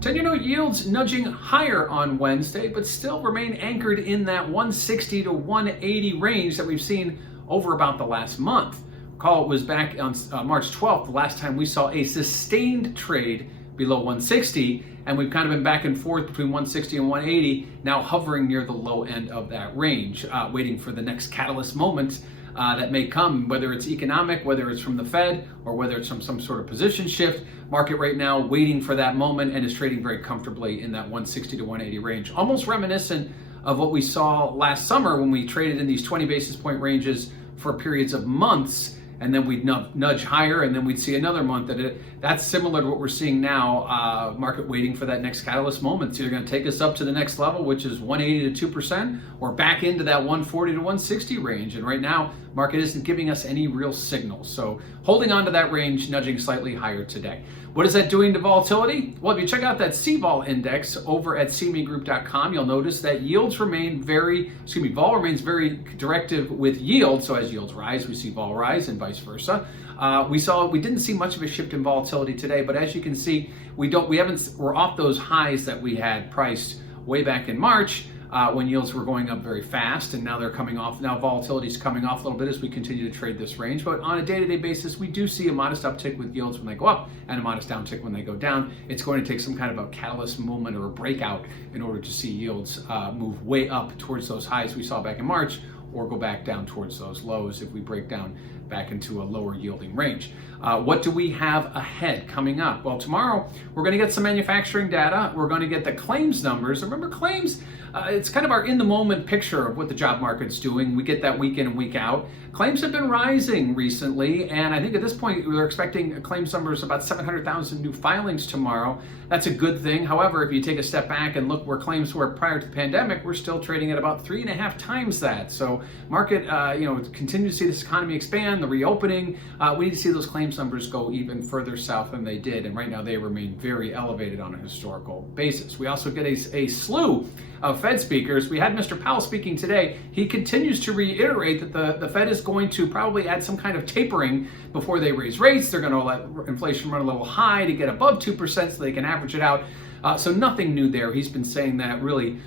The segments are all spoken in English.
10-year note yields nudging higher on Wednesday, but still remain anchored in that 160 to 180 range that we've seen over about the last month. Recall it was back on March 12th, the last time we saw a sustained trade below 160, and we've kind of been back and forth between 160 and 180, now hovering near the low end of that range, waiting for the next catalyst moment that may come, whether it's economic, whether it's from the Fed, or whether it's from some sort of position shift. Market right now waiting for that moment and is trading very comfortably in that 160 to 180 range, almost reminiscent of what we saw last summer when we traded in these 20 basis point ranges for periods of months, and then we'd nudge higher, and then we'd see another month. That's similar to what we're seeing now, market waiting for that next catalyst moment. It's either going to take us up to the next level, which is 180 to 2%, or back into that 140 to 160 range. And right now, market isn't giving us any real signals. So holding on to that range, nudging slightly higher today. What is that doing to volatility? Well, if you check out that CVol index over at cmegroup.com, you'll notice that vol remains very directive with yield. So as yields rise, we see vol rise and vice versa. We didn't see much of a shift in volatility today, but as you can see, we're off those highs that we had priced way back in March, when yields were going up very fast, and now they're coming off. Now volatility is coming off a little bit as we continue to trade this range, but on a day-to-day basis, we do see a modest uptick with yields when they go up and a modest downtick when they go down. It's going to take some kind of a catalyst moment or a breakout in order to see yields move way up towards those highs we saw back in March, or go back down towards those lows if we break down back into a lower yielding range. What do we have ahead coming up? Well, tomorrow we're going to get some manufacturing data. We're going to get the claims numbers. Remember, claims, it's kind of our in the moment picture of what the job market's doing. We get that week in and week out. Claims have been rising recently, and I think at this point we're expecting claims numbers about 700,000 new filings tomorrow. That's a good thing. However, if you take a step back and look where claims were prior to the pandemic, we're still trading at about 3.5 times that. So market, continue to see this economy expand, the reopening. We need to see those claims numbers go even further south than they did, and right now they remain very elevated on a historical basis. We also get a slew of Fed speakers. We had Mr. Powell speaking today. He continues to reiterate that the Fed is going to probably add some kind of tapering before they raise rates. They're going to let inflation run a little high to get above 2% so they can average it out. So nothing new there. He's been saying that really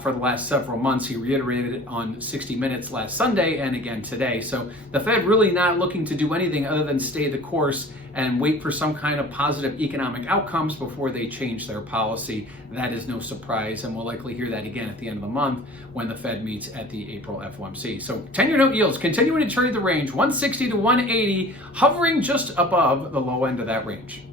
for the last several months. He reiterated it on 60 Minutes last Sunday and again today. So the Fed really not looking to do anything other than stay the course and wait for some kind of positive economic outcomes before they change their policy. That is no surprise, and we'll likely hear that again at the end of the month when the Fed meets at the April FOMC. So 10-year note yields continuing to trade the range 160 to 180, hovering just above the low end of that range.